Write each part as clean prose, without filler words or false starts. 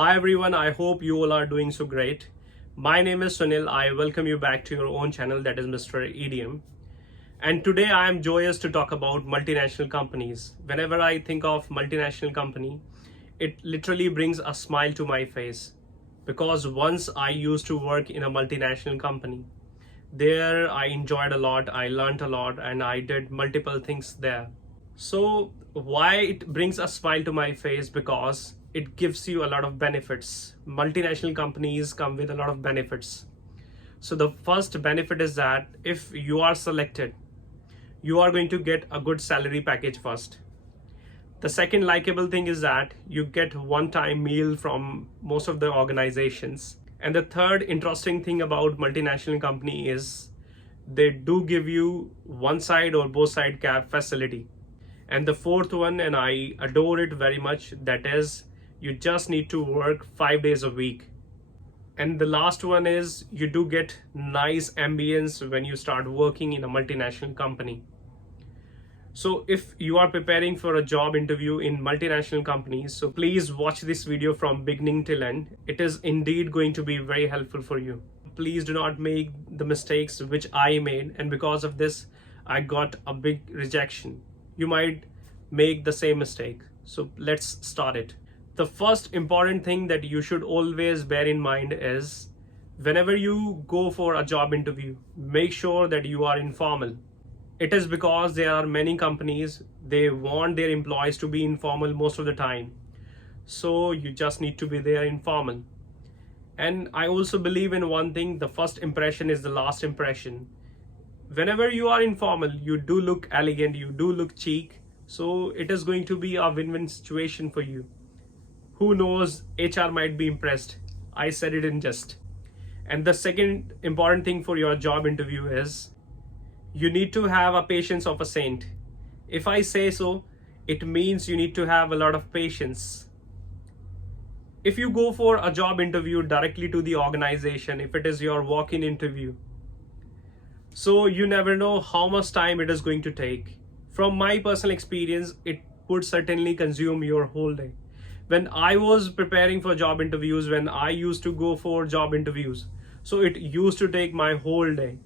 Hi everyone, I hope you all are doing so great. My name is Sunil. I welcome you back to your own channel, that is Mr. EDM. And today I am joyous to talk about multinational companies. Whenever I think of multinational company, it literally brings a smile to my face because once I used to work in a multinational company. There I enjoyed a lot, I learned a lot, and I did multiple things there. So why it brings a smile to my face? Because it gives you a lot of benefits. Multinational companies come with a lot of benefits. So the first benefit is that if you are selected, you are going to get a good salary package first. The second likable thing is that you get one-time meal from most of the organizations. And the third interesting thing about multinational company is they do give you one side or both side cap facility. And the fourth one, and I adore it very much, that is you just need to work 5 days a week. And the last one is you do get nice ambience when you start working in a multinational company. So if you are preparing for a job interview in multinational companies, so please watch this video from beginning till end. It is indeed going to be very helpful for you. Please do not make the mistakes which I made, and because of this I got a big rejection. You might make the same mistake. So let's start it. The first important thing that you should always bear in mind is whenever you go for a job interview, make sure that you are informal. It is because there are many companies, they want their employees to be informal most of the time. So you just need to be there informal. And I also believe in one thing, the first impression is the last impression. Whenever you are informal, you do look elegant, you do look chic. So it is going to be a win-win situation for you. Who knows, HR might be impressed. I said it in jest. And the second important thing for your job interview is you need to have a patience of a saint. If I say so, it means you need to have a lot of patience. If you go for a job interview directly to the organization, if it is your walk-in interview, so you never know how much time it is going to take. From my personal experience, it would certainly consume your whole day. When I was preparing for job interviews, when I used to go for job interviews, so it used to take my whole day.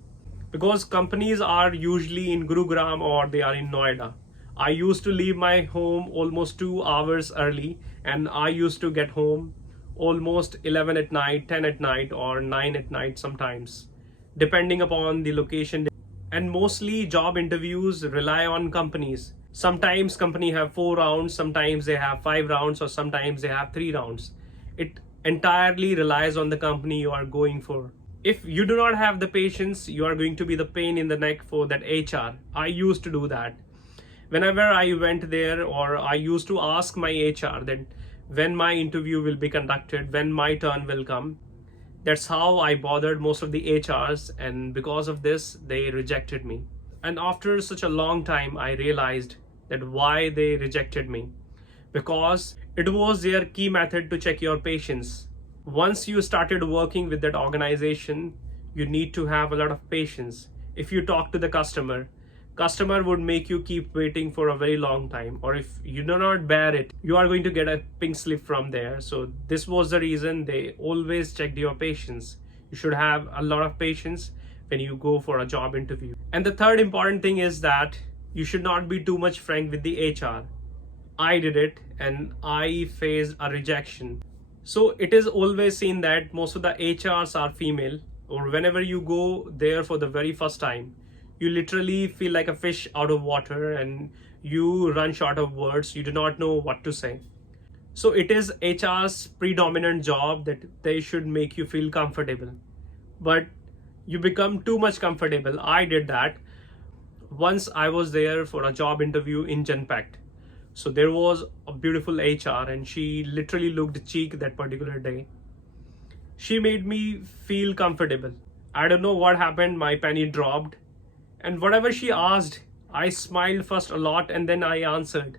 Because companies are usually in Gurugram or they are in Noida. I used to leave my home almost 2 hours early, and I used to get home almost 11 at night, 10 at night, or 9 at night sometimes, depending upon the location. And mostly job interviews rely on companies. Sometimes company have 4 rounds, sometimes they have 5 rounds, or sometimes they have 3 rounds. It entirely relies on the company you are going for. If you do not have the patience, you are going to be the pain in the neck for that HR. I used to do that. Whenever I went there, or I used to ask my HR that when my interview will be conducted, when my turn will come. That's how I bothered most of the HRs, and because of this, they rejected me. And after such a long time, I realized that why they rejected me. Because it was their key method to check your patience. Once you started working with that organization, you need to have a lot of patience. If you talk to the customer would make you keep waiting for a very long time, or if you do not bear it, you are going to get a pink slip from there. So this was the reason they always checked your patience. You should have a lot of patience when you go for a job interview. And the third important thing is that you should not be too much frank with the HR. I did it and I faced a rejection. So it is always seen that most of the HRs are female, or whenever you go there for the very first time, you literally feel like a fish out of water and you run short of words. You do not know what to say. So it is HR's predominant job that they should make you feel comfortable. But you become too much comfortable. I did that. Once I was there for a job interview in Genpact. So there was a beautiful HR and she literally looked cheek that particular day. She made me feel comfortable. I don't know what happened, my penny dropped. And whatever she asked, I smiled first a lot and then I answered.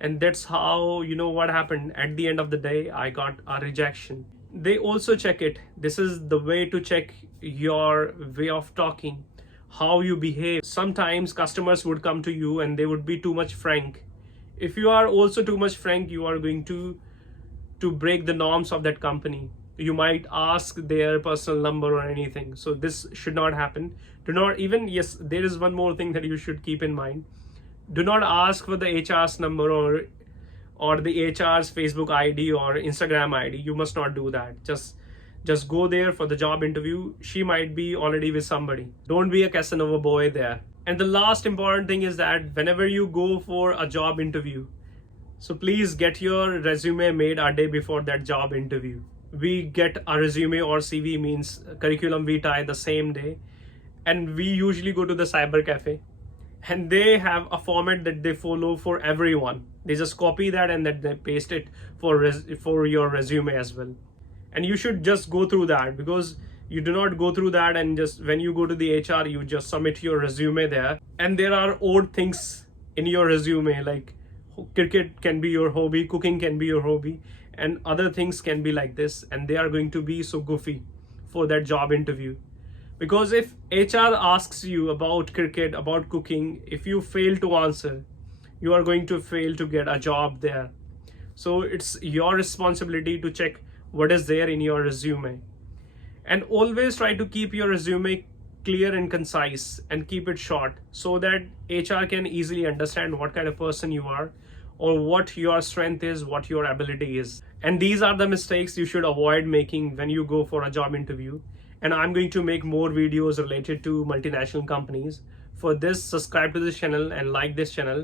And that's how, you know what happened. At the end of the day, I got a rejection. They also check it. This is the way to check your way of talking, how you behave. Sometimes customers would come to you and they would be too much frank. If you are also too much frank, you are going to to break the norms of that company. You might ask their personal number or anything. So this should not happen. Do not even, yes, there is one more thing that you should keep in mind. Do not ask for the HR's number or the HR's Facebook ID or Instagram ID. You must not do that. Just go there for the job interview. She might be already with somebody. Don't be a Casanova boy there. And the last important thing is that whenever you go for a job interview, so please get your resume made a day before that job interview. We get a resume or CV, means curriculum vitae, the same day. And we usually go to the cyber cafe, and they have a format that they follow for everyone. They just copy that and then they paste it for your resume as well. And you should just go through that, because you do not go through that and just when you go to the HR, you just submit your resume there. And there are odd things in your resume, like cricket can be your hobby, cooking can be your hobby, and other things can be like this, and they are going to be so goofy for that job interview. Because if HR asks you about cricket, about cooking, if you fail to answer, you are going to fail to get a job there. So it's your responsibility to check what is there in your resume. And always try to keep your resume clear and concise and keep it short, so that HR can easily understand what kind of person you are, or what your strength is, what your ability is. And these are the mistakes you should avoid making when you go for a job interview. And I'm going to make more videos related to multinational companies. For this, subscribe to this channel and like this channel.